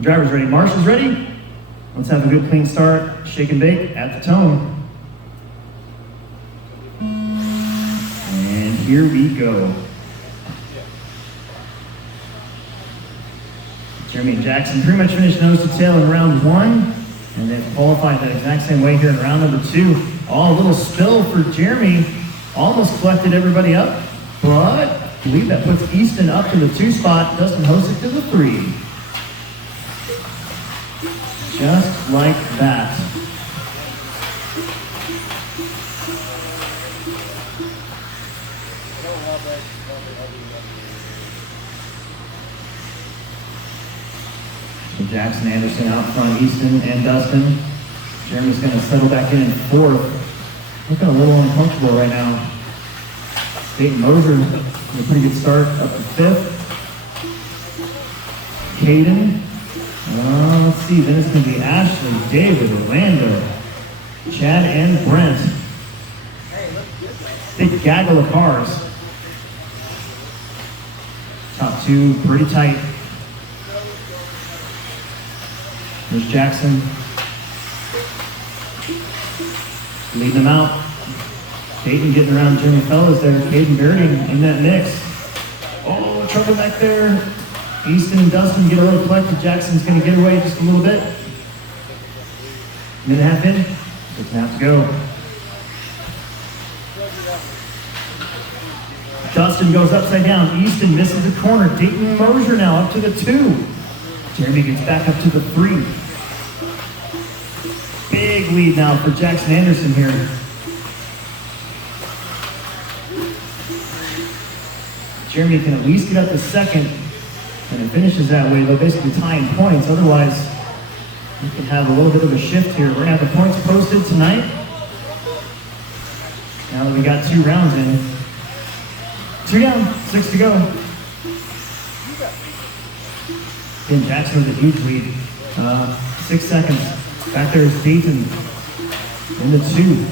Driver's ready, marshal's ready. Let's have a good clean start, shake and bake at the tone. And here we go. Jeremy and Jackson pretty much finished nose to tail in round 1, and they've qualified that exact same way here in round number 2. Oh, a little spill for Jeremy. Almost collected everybody up, but I believe that puts Easton up to the 2 spot. Dustin Hosick to the 3. Just like that. So Jackson Anderson out front, Easton and Dustin. Jeremy's going to settle back in 4th. Looking a little uncomfortable right now. Dayton Moser, a pretty good start up to 5th. Caden. Let's see, then it's going to be Ashley, David, Orlando, Chad, and Brent. Big gaggle of cars. Top 2 pretty tight. There's Jackson. Leading them out. Caden getting around Jimmy Fellas there. Caden Bearding in that mix. Oh, trouble back there. Easton and Dustin get a little collected. Jackson's going to get away just a little bit. Minute and a half in. 6.5 to go. Dustin goes upside down. Easton misses the corner. Dayton Moser now up to the 2. Jeremy gets back up to the 3. Big lead now for Jackson Anderson here. Jeremy can at least get up to 2nd, and it finishes that way. They'll basically tie in points. Otherwise, we can have a little bit of a shift here. We're gonna have the points posted tonight. Now that we got 2 rounds in. 2 down, 6 to go. Again, Jackson with a huge lead. 6 seconds. Back there is Dayton in the 2.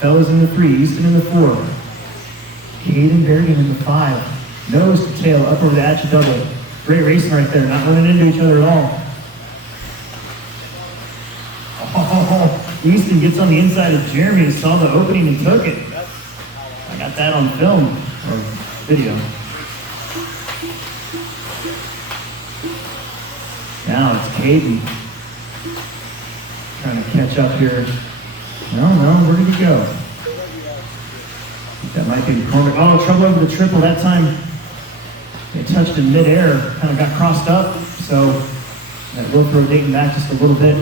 Fellas in the 3, Easton in the 4. Caden Bergen in the 5. Nose to tail up over the Atcha double. Great racing right there, not running into each other at all. Oh, Easton gets on the inside of Jeremy and saw the opening and took it. I got that on film, or video. Now it's Caden. Trying to catch up here. No, where did he go? I think that might be McCormick. Oh, trouble over the triple that time. It touched in midair, kind of got crossed up, so that will throw Dayton back just a little bit.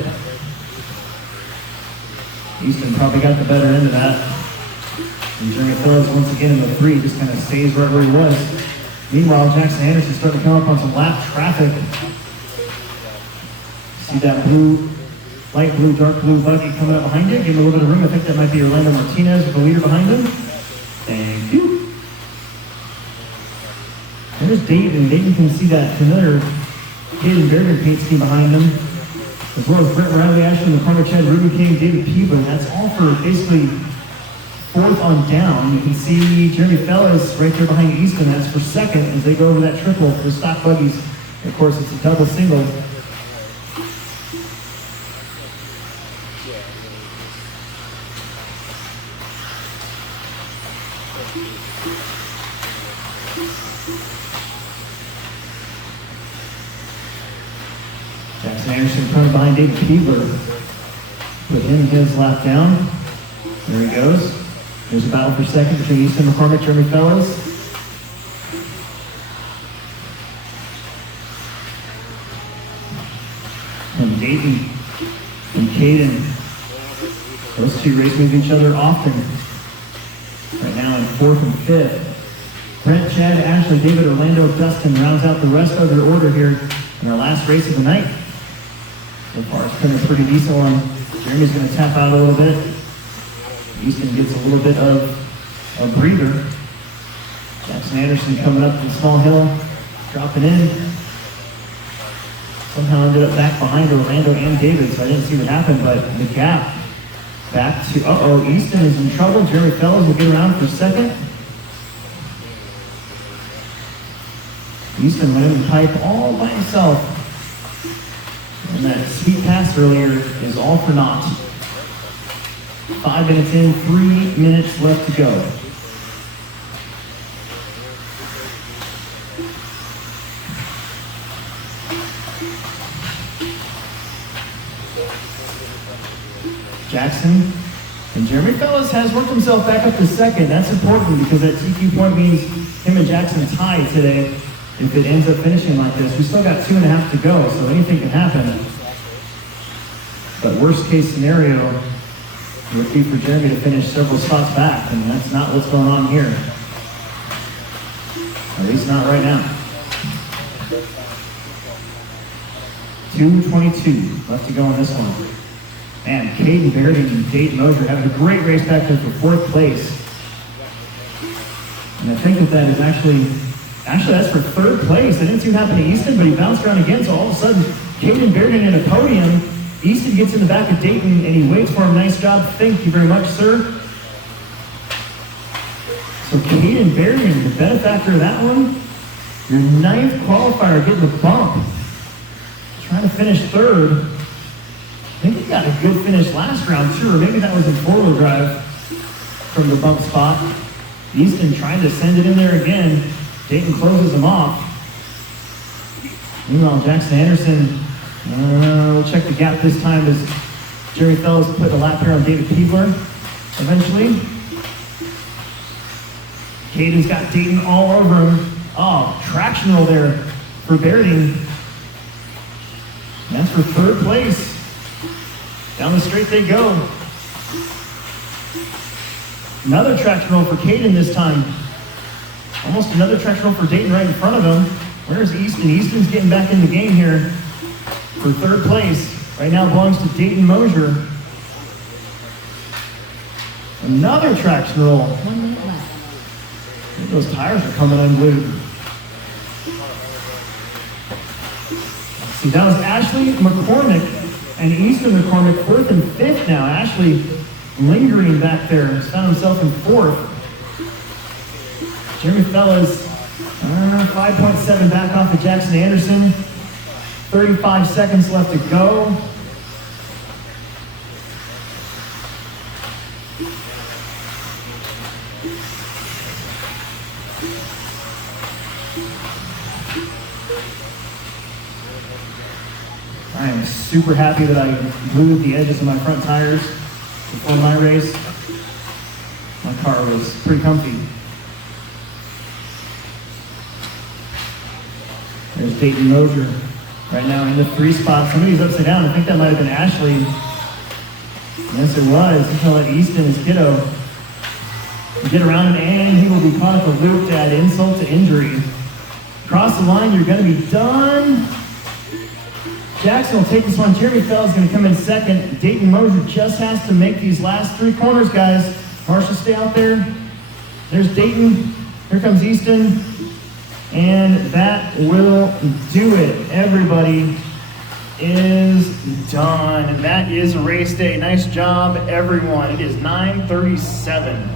Easton probably got the better end of that. And Jeremy Phillips once again in the 3, just kind of stays right where he was. Meanwhile, Jackson Anderson starting to come up on some lap traffic. See that blue, light blue, dark blue buggy coming up behind it. Give him a little bit of room. I think that might be Orlando Martinez with the leader behind him. Thank you. There's Dayton. Dayton can see that familiar Caden Bergen paint scheme behind him. As well as Brett Riley, Ashley McCormick, Chad Ruby King, David Peeble. And that's all for basically 4th on down. You can see Jeremy Fellas right there behind Easton. That's for 2nd as they go over that triple for the stock buggies. And of course, it's a double single. Jackson Anderson coming behind David Peebler. Put him his lap down. There he goes. There's a battle for 2nd between Easton McCormick, Jeremy Fellas. And Dayton and Caden. Those 2 race with each other often. Right now in 4th and 5th. Brent, Chad, Ashley, David, Orlando, Dustin rounds out the rest of their order here in our last race of the night. So far it's been a pretty decent one. Jeremy's going to tap out a little bit. Easton gets a little bit of a breather. Jackson Anderson coming up the small hill, dropping in. Somehow ended up back behind Orlando and David, so I didn't see what happened, but the gap back to, Easton is in trouble. Jeremy Fellows will get around for 2nd. Easton let him type all by himself. And that sweet pass earlier is all for naught. 5 minutes in, 3 minutes left to go. Jackson, and Jeremy Fellows has worked himself back up to second. That's important because that TQ point means him and Jackson tied today if it ends up finishing like this. We still got 2.5 to go, so anything can happen. But worst case scenario would be for Jeremy to finish several spots back, and that's not what's going on here. At least not right now. 2:22 left to go on this one. Man, Caden Baird and Dayton Mosier having a great race back there for 4th place. And I think that is actually that's for 3rd place. I didn't see what happened to Easton, but he bounced around again, so all of a sudden, Caden Baird in a podium. Easton gets in the back of Dayton, and he waits for him. Nice job. Thank you very much, sir. So Caden Baird, the benefactor of that one, your 9th qualifier getting the bump. Trying to finish 3rd. I think he got a good finish last round too, or maybe that was in 4-wheel drive from the bump spot. Easton trying to send it in there again. Dayton closes him off. Meanwhile, Jackson Anderson, we'll check the gap this time as Jerry Fellows put the lap here on David Peebler eventually. Caden's got Dayton all over him. Oh, traction roll there for Bairding. That's for 3rd place. Down the straight they go. Another traction roll for Caden this time. Almost another traction roll for Dayton right in front of him. Where's Easton? Easton's getting back in the game here for 3rd place. Right now belongs to Dayton Mosier. Another traction roll. 1 minute left. Those tires are coming unglued. See, that was Ashley McCormick and Easton McCormick 4th and 5th now. Ashley lingering back there. Has found himself in 4th. Jeremy Fellows 5.7 back off of Jackson Anderson. 35 seconds left to go. I am super happy that I glued the edges of my front tires before my race. My car was pretty comfy. There's Dayton Mosier right now in the 3 spot. Somebody's upside down. I think that might have been Ashley. Yes, it was. He's going to let Easton, his kiddo, get around him, and he will be caught at the loop to add insult to injury. Cross the line, you're going to be done. Jackson will take this one. Jeremy Fell's going to come in 2nd. Dayton Mosier just has to make these last 3 corners, guys. Marshall, stay out there. There's Dayton. Here comes Easton. And that will do it. Everybody is done. And that is race day. Nice job, everyone. It is 9:37.